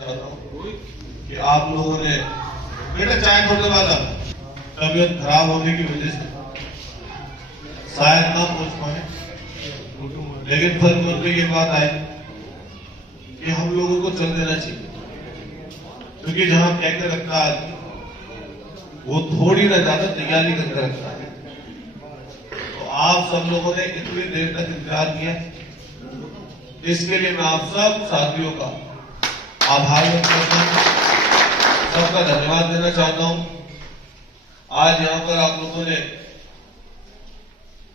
चाहता हूँ कि आप लोगों ने बेटा चाय खोलने वाला तबीयत खराब होने की वजह से शायद ना पहुंच पाए, लेकिन फिर मन में ये बात आई कि हम लोगों को चल देना चाहिए, क्योंकि जहां कहकर रखता है वो थोड़ी ना ज्यादा तैयारी करके रखता है। तो आप सब लोगों ने इतनी देर तक इंतजार किया, इसके लिए मैं आप सब साथियों का आभार व्यक्त करता हूं, सबका धन्यवाद देना चाहता हूं। आज यहाँ पर आप लोगों ने,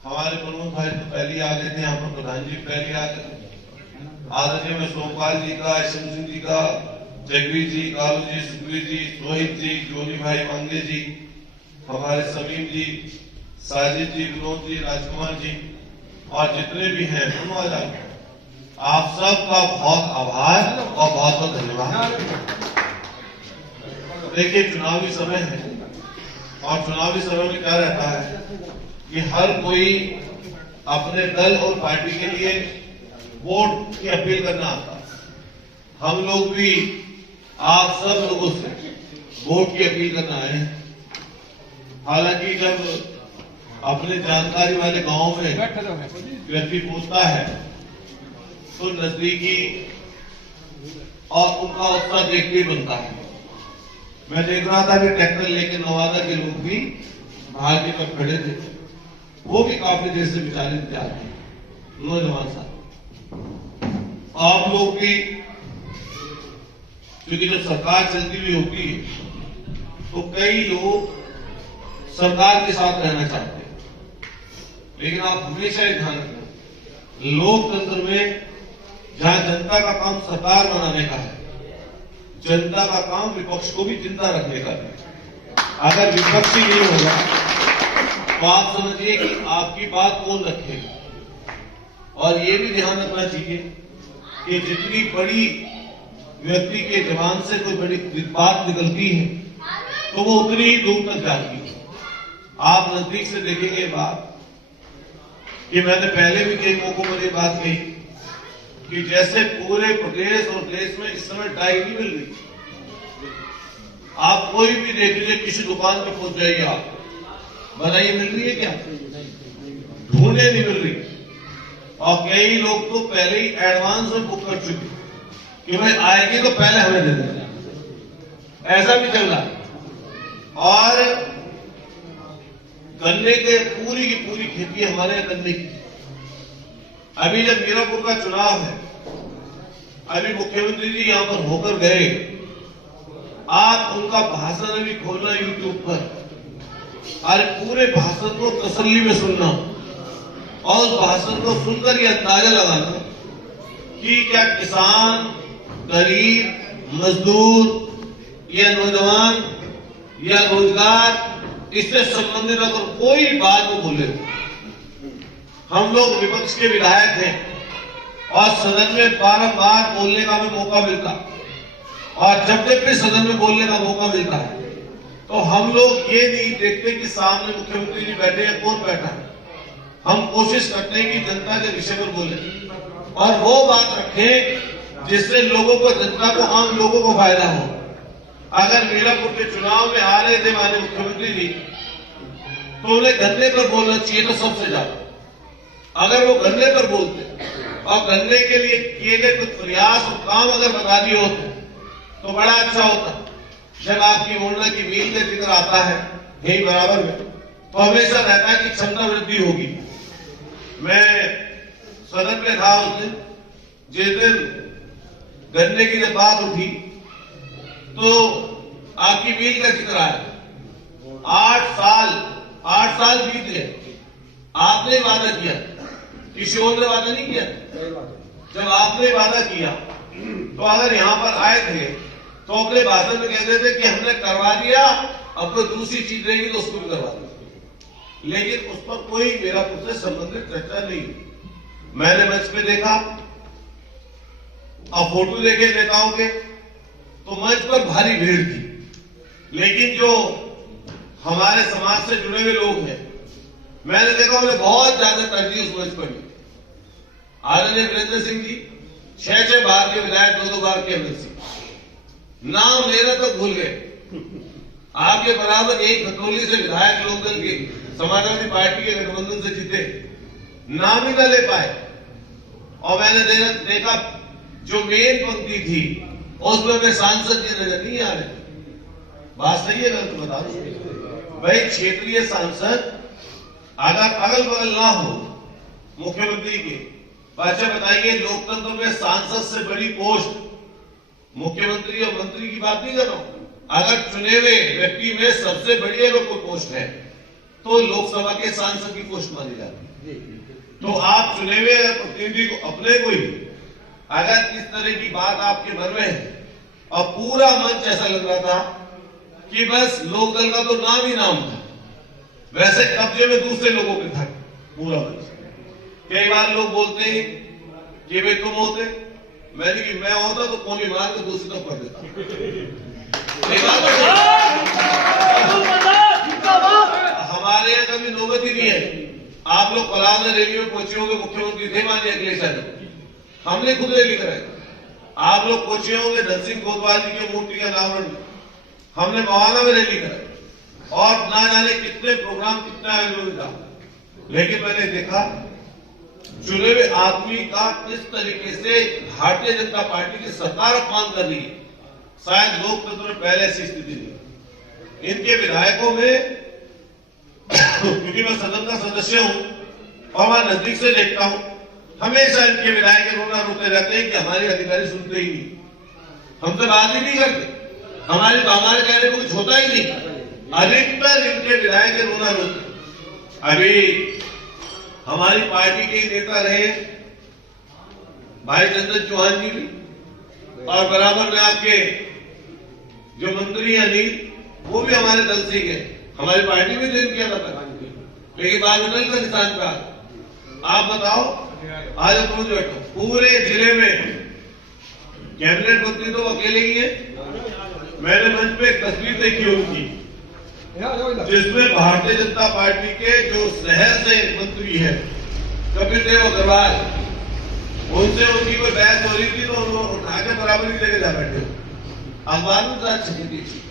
हमारे प्रमुख भाई तो पहले ही आ गए थे, यहाँ पर प्रधान जी पहले आ गए, आदरणीय में सोमपाल जी का, एसएम सिंह जी का, जगवीर जी, कालू जी, सुखवीर जी, रोहित जी, जोनी भाई मांगे जी, हमारे समीम जी, साजिद जी, विनोद जी, राजकुमार जी और जितने भी हैं उन्होंने, आप सबका बहुत आभार और बहुत बहुत धन्यवाद। देखिए चुनावी समय है और चुनावी समय में क्या रहता है कि हर कोई अपने दल और पार्टी के लिए वोट की अपील करना आता है। हम लोग भी आप सब लोगों से वोट की अपील करना आए हैं। हालांकि जब अपने जानकारी वाले गांव में व्यक्ति पूछता है तो नजदीकी और उनका उत्साह देखते ही बनता है। मैं देख रहा था कि ट्रैक्टर लेके नवादा के लोग भी बाहर की तरफ खड़े थे, वो भी काफी देर से बेचारे इंतजार थे, नौजवान साहब। आप लोग भी, क्योंकि जब सरकार चलती हुई होती है तो कई लोग सरकार के साथ रहना चाहते हैं, लेकिन आप हमेशा ये ध्यान रखना, लोकतंत्र में जहां जनता का काम सरकार बनाने का है, जनता का काम विपक्ष को भी जिंदा रखने का है। अगर विपक्ष ही नहीं होगा तो आप समझिए कि आपकी बात कौन रखेगा। और ये भी ध्यान रखना चाहिए कि जितनी बड़ी व्यक्ति के जवान से कोई बड़ी बात निकलती है तो वो उतनी ही दूर तक जाती है। आप नजदीक से देखेंगे बात कि मैंने पहले भी कई मौकों पर ये बात कही कि जैसे पूरे प्रदेश और देश में इस समय डाई नहीं मिल रही। आप कोई भी देख लीजिए, किसी दुकान पे पहुंच जाइए, आप बताइए मिल रही है क्या? ढूंढे नहीं मिल रही। और कई लोग तो पहले ही एडवांस में बुक कर चुके कि भाई आएगी तो पहले हमें दे देना, ऐसा भी चल रहा है। और गन्ने के पूरी की पूरी खेती हमारे गन्ने की। अभी जब मीरापुर का चुनाव है, अभी मुख्यमंत्री जी यहां पर होकर गए, आप उनका भाषण अभी खोलना यूट्यूब पर, अरे पूरे भाषण को तसल्ली में सुनना और उस भाषण को सुनकर यह अंदाजा लगाना कि क्या किसान, गरीब, मजदूर या नौजवान या रोजगार, इससे संबंधित अगर कोई बात वो बोले। हम लोग विपक्ष के विधायक हैं और सदन में बारंबार बोलने का भी मौका मिलता, और जब जब भी सदन में बोलने का मौका मिलता है तो हम लोग ये नहीं देखते कि सामने मुख्यमंत्री जी बैठे हैं, कौन बैठा है। हम कोशिश करते हैं कि जनता के विषय पर बोले और वो बात रखें जिससे लोगों को, जनता को, आम लोगों को फायदा हो। अगर मीरापुर के चुनाव में आ रहे थे माननीय मुख्यमंत्री जी, तो उन्हें गन्ने पर बोलना चाहिए था सबसे ज्यादा। अगर वो गन्ने पर बोलते और गन्ने के लिए किए गए कुछ प्रयास और काम अगर बता दिए होते तो बड़ा अच्छा होता। जब आपकी मोहल्ला की मील का जिक्र आता है यही बराबर में, तो हमेशा रहता है कि क्षमता वृद्धि होगी। मैं सदन में था उस दिन, जिस दिन गन्ने की जब बात उठी तो आपकी मील का जिक्र आया। 8 साल बीत गए, आपने वादा किया, किसी और ने वादा नहीं किया। जब आपने वादा किया तो अगर यहां पर आए थे तो अपने भाषण में कहते थे कि हमने करवा दिया, अब तो दूसरी चीज रहेगी तो उसको भी करवा देंगे, लेकिन उस पर कोई मीरापुर से संबंधित चर्चा नहीं। मैंने मंच पे देखा, अब फोटो देखे नेताओं के तो मंच पर भारी भीड़ थी, लेकिन जो हमारे समाज से जुड़े हुए लोग हैं, मैंने देखा उन्हें बहुत ज्यादा तरजीह उस मंच पर दी। आदरणीय वीरेंद्र सिंह जी 6 बार के विधायक, 2 बार के एमएलसी, नाम लेना तो भूल गए। आपके बराबर एक खतौली से विधायक लोकदल के समाजवादी पार्टी के गठबंधन से जीते, नाम ही न ले पाए। और मैंने देखा जो मेन पंक्ति थी उसमें मैं सांसद जी नजर नहीं आ रहे। बात सही है गलत बता दो भाई। क्षेत्रीय सांसद अगर अगल बगल ना हो मुख्यमंत्री के, अच्छा बताइए लोकतंत्र में सांसद से बड़ी पोस्ट, मुख्यमंत्री और मंत्री की बात नहीं कर रहा हूं, अगर चुने हुए व्यक्ति में सबसे बड़ी अगर कोई पोस्ट है तो लोकसभा के सांसद की पोस्ट मानी जाती है। तो आप चुने हुए प्रतिनिधि को अपने को ही अगर इस तरह की बात आपके मन में है, और पूरा मंच ऐसा लग रहा था कि बस लोकदल का तो नाम ही नाम था, वैसे कब्जे में दूसरे लोगों के था पूरा मंच। कई बार लोग बोलते हैं कि भाई तुम होते, मैंने कि मैं होता तो कोनी मार के दूसरी तरफ कर देता। हमारे यहाँ कभी नौबत ही नहीं है। आप लोग पलाज रैली में पहुंचे होंगे, मुख्यमंत्री थे माननीय अखिलेश यादव, हमने खुद रैली कराई। आप लोग पहुंचे होंगे धन सिंह कोतवाल जी की मूर्ति का अनावरण, हमने मवाना में रैली कराई और ना जाने कितने प्रोग्राम कितना आयोजन था। लेकिन मैंने देखा चुने हुए आदमी का किस तरीके से भारतीय जनता पार्टी की सरकार अपमान कर रही है। शायद लोकतंत्र में पहले ऐसी स्थिति नहीं। इनके विधायकों में क्योंकि मैं सदन का सदस्य हूं और वहां नजदीक से देखता हूं, हमेशा इनके विधायक रोना रोते रहते हैं कि हमारे अधिकारी सुनते ही नहीं, हमसे बात ही नहीं करते, हमारे कहने को कुछ होता ही नहीं। अधिकतर इनके विधायक रोना रोते। अभी हमारी पार्टी के ही नेता रहे भाई चंदन चौहान जी भी, और बराबर में आपके जो मंत्री अनिल, वो भी हमारे दल से गए, हमारी पार्टी में ज्वाइन किया था, लेकिन बाद में दल का निशान पे। आप बताओ आज हम रोज बैठो, पूरे जिले में कैबिनेट मंत्री तो अकेले ही है। मैंने मंच पे एक तस्वीर देखी उनकी, जिसमें भारतीय जनता पार्टी के जो शहर से मंत्री है कपिल देव अग्रवाल, उनसे उनकी कोई बहस हो रही थी तो उन्होंने उठा के बराबर ही लेके जा बैठे, अखबार में साथ छपी थी।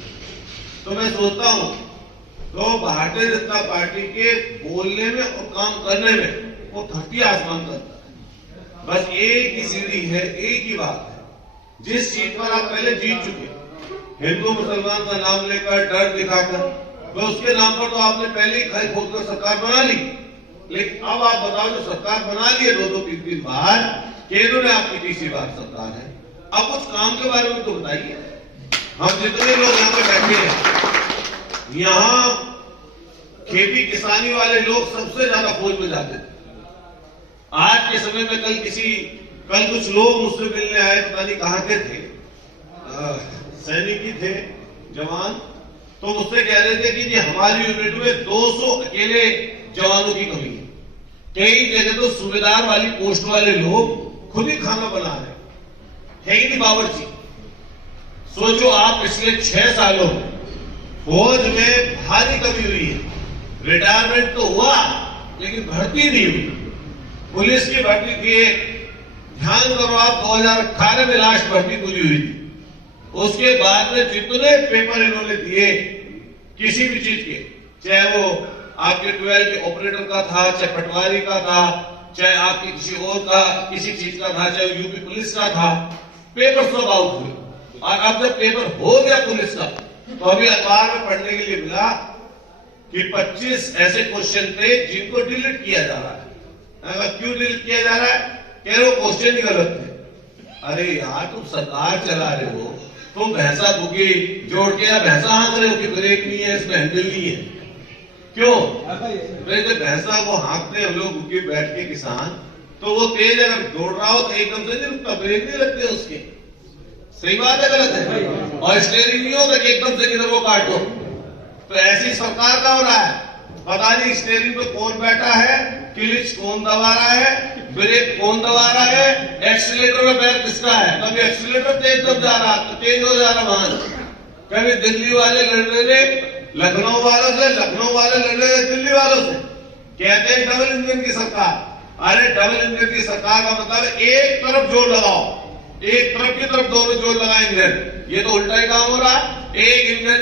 तो मैं सोचता हूं तो भारतीय जनता पार्टी के बोलने में और काम करने में वो धरती आसमान करता है। बस एक ही सीढ़ी है, एक ही बात है, जिस सीट पर आप पहले जीत चुके, हिंदू मुसलमान का नाम लेकर डर दिखाकर, तो उसके नाम पर तो आपने पहले ही खाई खोद कर सरकार बना ली। लेकिन अब आप बताओ जो सरकार बना ली है 2-3 बार, केंद्र में आपकी तीसरी बार सरकार है, अब कुछ काम के बारे में तो बताइए। हम जितने लोग यहाँ पे बैठे हैं, यहाँ खेती किसानी वाले लोग सबसे ज्यादा फौज में जाते थे। आज के समय में कल कुछ लोग मुझसे मिलने आए, पता नहीं कहाँ के थे, सैनिक ही थे जवान, तो मुझसे कह रहे थे कि जी हमारी यूनिट में 200 अकेले जवानों की कमी है। कई जगह तो सूबेदार वाली पोस्ट वाले लोग खुद ही खाना बना रहे, है ही नहीं बावर्ची। सोचो आप पिछले 6 सालों में फौज में भारी कमी हुई है। रिटायरमेंट तो हुआ लेकिन भर्ती नहीं हुई। पुलिस की भर्ती थी, ध्यान करो आप 2018 में लास्ट भर्ती पूरी हुई थी। उसके बाद में जितने पेपर इन्होंने दिए किसी भी चीज के, चाहे वो आपके 12 के ऑपरेटर का था, चाहे पटवारी का था, चाहे आपके किसी और का किसी चीज का था, चाहे यूपी पुलिस का था, पेपर सब आउट हुए। और अब जब पेपर हो गया पुलिस का, तो अभी अखबार में पढ़ने के लिए मिला कि 25 ऐसे क्वेश्चन थे जिनको डिलीट किया जा रहा है। क्यों डिलीट किया जा रहा है? कह रहे हो क्वेश्चन ही गलत थे। अरे यार तुम सरकार चला रहे हो, तुम भैंसा बुकी जोड़ के या भैंसा हाँक रहे हो कि ब्रेक नहीं है, इसमें हैंडल नहीं है। क्यों? जब भैंसा को हाँकते हम लोग बुकी बैठ के किसान, तो वो तेज अगर दौड़ रहा हो तो एकदम से नहीं रुकता, ब्रेक नहीं लगते उसके। सही बात है गलत है? और स्टेयरिंग नहीं होगा कि एकदम से किधर को काटो। तो ऐसी सरकार का हो रहा है, पता नहीं स्टेयरिंग पे कौन बैठा है, क्लिच कौन दबा रहा है, ब्रेक कौन दबा रहा है, एक्सीलेटर में पैर किसका है। कभी एक्सीलेटर तेज दब जा रहा तो तेज हो जा रहा वाहन, कभी दिल्ली वाले लड़ रहे लखनऊ वालों से, लखनऊ वाले लड़ रहे दिल्ली वालों से। कहते हैं डबल इंजन की सरकार। अरे डबल इंजन की सरकार का मतलब एक तरफ जोर लगाओ, एक तरफ की तरफ दोनों जोर लगाएंगे, ये तो उल्टा ही काम हो रहा है। एक इंजन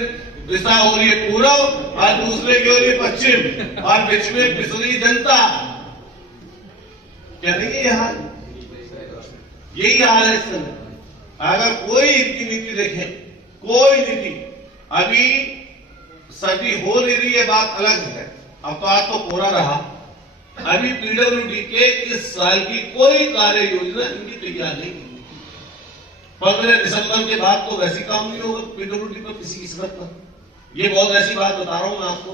दिशा हो रही है पूर्व और दूसरे की हो रही है पश्चिम, और बीच में पिस रही जनता। क्या नहीं है हाल? यही हाल है इस समय। अगर कोई इनकी नीति देखें, कोई नीति, अभी सर्दी हो नहीं रही है बात अलग है, अब तो आज तो कोरा रहा। अभी पीडब्ल्यूडी के इस साल की कोई कार्य योजना इनकी तैयार नहीं की। 15 दिसंबर के बाद तो वैसे काम नहीं होगा पीडब्ल्यूडी पर किसी की सड़क पर। ये बहुत ऐसी बात बता रहा हूं मैं आपको,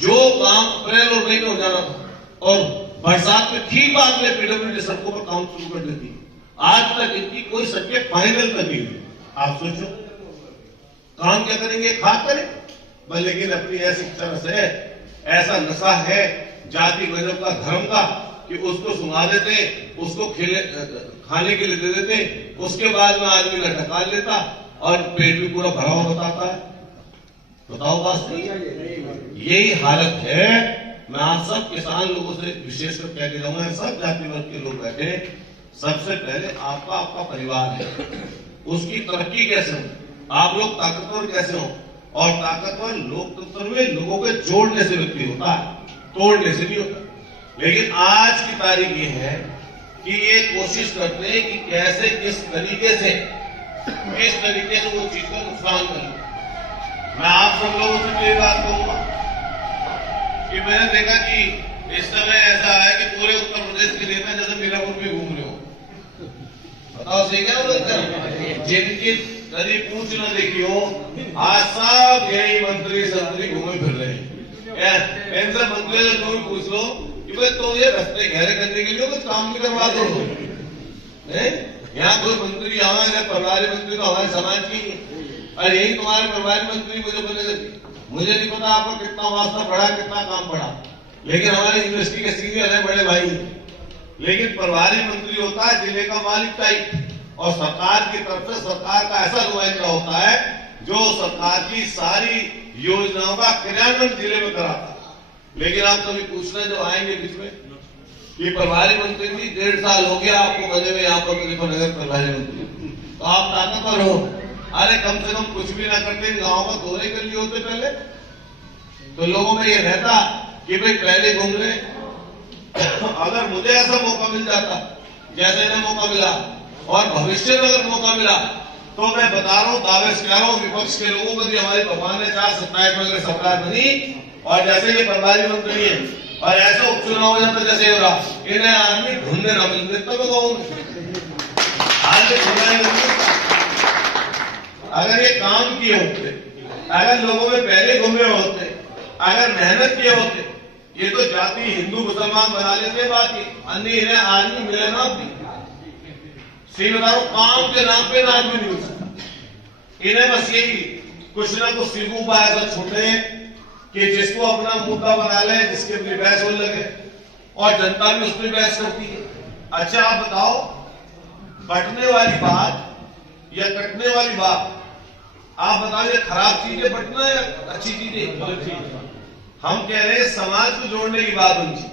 जो काम अप्रैल और मई में हो जाना था और बरसात में ठीक बाद में पीडब्ल्यूडी सड़कों पर काम शुरू कर देती, आज तक इनकी कोई सब्जेक्ट फाइनल तक नहीं हुई। आप सोचो काम क्या करेंगे? खाक करें बस, लेकिन अपनी ऐसी तरह से ऐसा नशा है जाति मजहब का, धर्म का, कि उसको सुना देते, उसको खाने के लिए दे देते, उसके बाद में आदमी लटका लेता और पेट भी पूरा भरा हुआ बताता है। बताओ बात नहीं? यही हालत है। मैं आप सब किसान लोगों से विशेषकर कह के जाऊंगा, सब जाति वर्ग के लोग बैठे, सबसे पहले आपका परिवार है, उसकी तरक्की कैसे हो, आप लोग ताकतवर कैसे हो। और ताकतवर लोकतंत्र में लोगों के जोड़ने से व्यक्ति होता है, तोड़ने से नहीं होता। लेकिन आज की तारीख ये है कि ये कोशिश करते हैं कि कैसे किस तरीके से वो चीज का नुकसान करें। मैं आप सब लोगों से मेरी बात कहूंगा कि मैंने देखा कि इस समय ऐसा है कि पूरे उत्तर प्रदेश के नेता जैसे मीरापुर में घूम रहे हो। बताओ सही क्या बोलते? जिनकी कभी पूछ न देखी हो, आज सब यही मंत्री संतरी घूमे फिर रहे हैं। इनसे मंत्री से तुम पूछ लो कि भाई तो ये रास्ते गहरे करने के लिए कुछ काम भी करवा दो। यहाँ कोई मंत्री आवे, प्रभारी मंत्री तो हमारे समाज की, और यही तुम्हारे प्रभारी मंत्री मुझे बोले, मुझे नहीं पता आपका कितना वास्ता पड़ा, कितना काम पड़ा, लेकिन हमारे यूनिवर्सिटी के सीनियर है, बड़े भाई। लेकिन प्रभारी मंत्री होता है जिले का मालिक टाइप, और सरकार की तरफ से सरकार का ऐसा नुमाइंदा होता है जो सरकार की सारी योजनाओं का क्रियान्वयन जिले में कराता है। लेकिन आप कभी पूछना जो आएंगे बीच में कि प्रभारी मंत्री भी 1.5 साल हो गया आपको बने हुए यहाँ पर मुजफ्फरनगर प्रभारी मंत्री, तो आप ताकतवर हो। अरे कम से कम कुछ भी ना करते गांव का दौरे कर लिए होते पहले, तो लोगों में ये रहता कि भाई पहले घूम रहे। अगर मुझे ऐसा मौका मिल जाता जैसे इन्हें मौका मिला, और भविष्य में अगर मौका मिला, तो मैं बता रहा हूं, दावे से कह रहा हूं, विपक्ष के लोगों को भी हमारे भगवान ने 427 में अगर सरकार बनी और जैसे ये प्रभारी मंत्री है और ऐसा उपचुनाव हो जाता जैसे हो रहा, इन्हें आदमी ढूंढने ना मिलते तब गाँव में हाल में ढूंढा ही नहीं। अगर ये काम किए होते, अगर लोगों में पहले घूमे होते, अगर मेहनत किए होते, ये तो जाति हिंदू मुसलमान बना लेते बात ही, अन्य इन्हें आदमी मिले ना भी। सही बता रहा हूं, काम के नाम पे ना आदमी नहीं हो सकता। इन्हें बस यही कुछ ना कुछ सिर्फ उपाय ऐसा छोटे कि जिसको अपना मुद्दा बना ले, जिसके अपनी बहस हो लगे, और जनता भी उसमें बहस करती है। अच्छा आप बताओ, बंटने वाली बात या कटने वाली बात, आप बताओ ये खराब चीज है बंटना या अच्छी चीज है? हम कह रहे हैं समाज को जोड़ने की बात उनकी।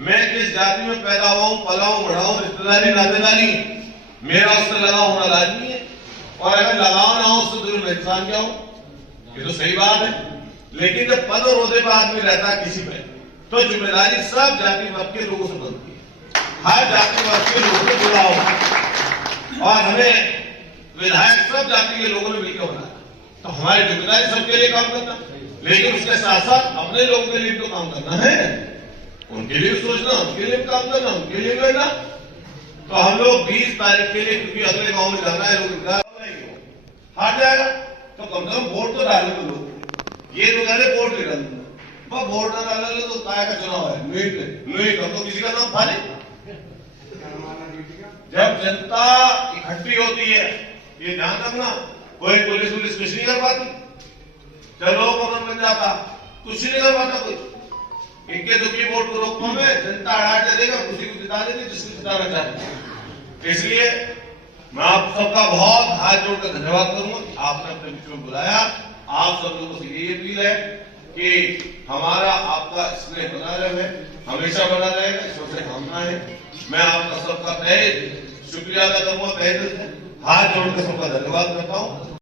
मैं किस जाति में पैदा हुआ हूं, पला हूं, बढ़ा हूं, रिश्तेदारी नातेदारी, मेरा उससे लगा होना लाजमी है, और अगर लगाव ना हो उससे दूर में इंसान क्या हो, ये तो सही बात है। लेकिन जब पद और ओहदे पर आदमी रहता है किसी में, तो जिम्मेदारी सब जाति वर्ग के लोगों से बनती है, हर जाति वर्ग के लोगों से जुड़ा हो, और हमें विधायक सब जाति के लोगों ने मिलकर बनाया, तो हमारी जिम्मेदारी सबके लिए काम करना, लेकिन उसके साथ साथ अपने लोगों के लिए तो काम करना है, उनके लिए भी सोचना, उनके लिए भी काम करना, उनके लिए भी रहना। तो हम लोग 20 तारीख के लिए, क्योंकि अगले गांव में जाना है, लोग हार जाएगा, तो कम से कम वोट तो डाले तो लोग। ये तो कह रहे वोट नहीं डालना, वोट ना डाले तो काय का चुनाव है, नहीं कर तो किसी का नाम फाले। जब जनता इकट्ठी होती है, ये ध्यान रखना, कोई पुलिस कुछ नहीं कर पाती, चलो कौन बन जाता, कुछ नहीं कर पाता कोई। इनके दुखी वोट को रोकने में जनता अड़ाट दे देगा, किसी को जिता देगी जिसको जिताना चाहते। इसलिए मैं आप सबका बहुत हाथ जोड़कर धन्यवाद करूंगा, आपने अपने बीच में बुलाया। आप सब लोगों से यही अपील है कि हमारा आपका स्नेह बना रहे, हमेशा बना रहेगा, ईश्वर से कामना है। मैं आपका सबका तहे शुक्रिया अदा करूंगा तहे दिल से। हाथ जोड़कर सबका धन्यवाद करता हूं।